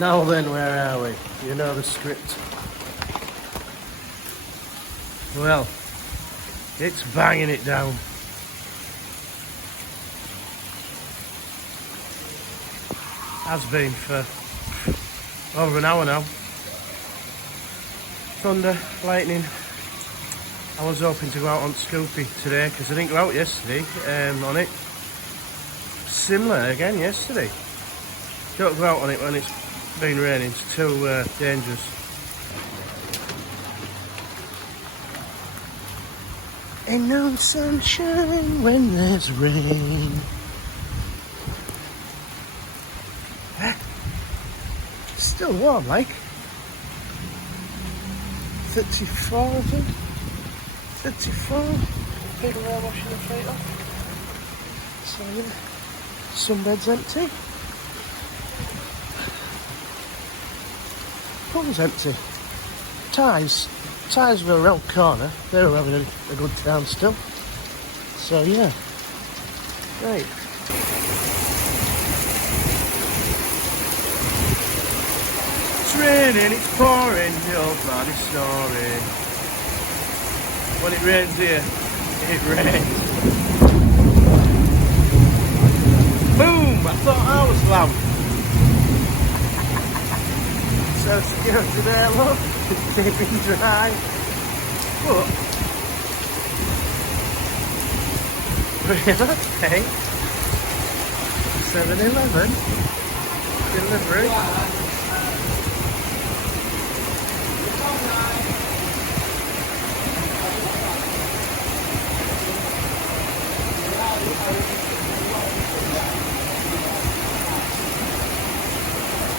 Now then, where are we? You know the script. Well, it's banging it down. Has been for over an hour now. Thunder, lightning. I was hoping to go out on Scoopy today because I didn't go out yesterday on it. Similar again yesterday. Don't go out on it when it's been raining, it's too dangerous. Ain't no sunshine when there's rain. Still warm, like 34, I think. 34. People are washing their feet off. So yeah, sunbed's empty. Pool's empty. Ties were around the corner. They were having a good time still. So yeah, right. It's raining, it's pouring, the old man is snoring. When it rains here, it rains. Boom! I thought I was loud. So security there, look, it's keeping dry. But we're okay. 7-Eleven delivery.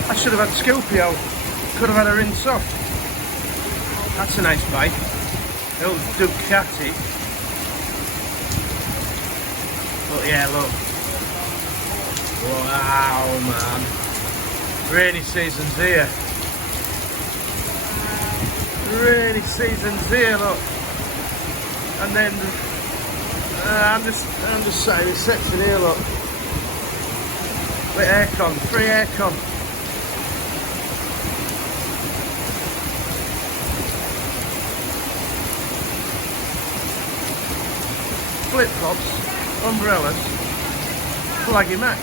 I should have had Scoopy out. Could have had a rinse off. That's a nice bike. It'll do catty. But yeah, look. Wow, man. Rainy season's here. Rainy season's here, look. And then I'm just sat in this section here, look. With aircon, free aircon. Flip-flops, umbrellas, flaggy max,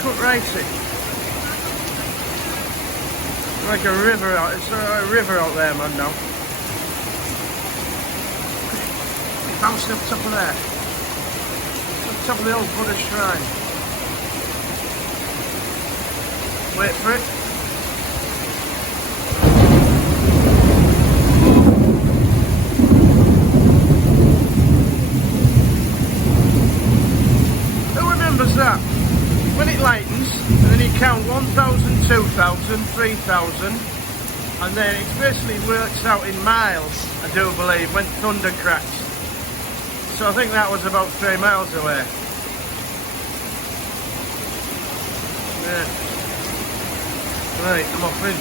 cut racing. Like a river out, it's a river out there, man, now. It's bouncing up top of there. Up top of the old Buddha shrine. Wait for it. That when it lightens and then you count 1,000, 2,000, 3,000 and then it basically works out in miles, I do believe, when thunder cracks. So I think that was about 3 miles away. Yeah. Right, I'm off in.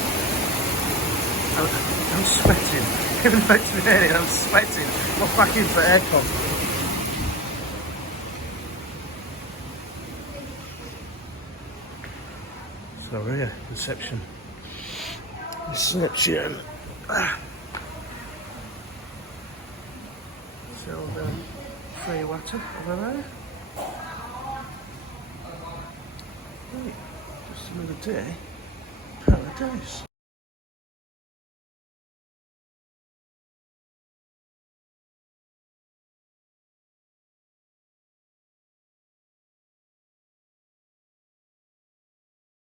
I'm sweating. Even though it's raining, I'm sweating. I'm off back in for aircon. So here, reception. Reception. So free water over there. Right, just another day. Paradise.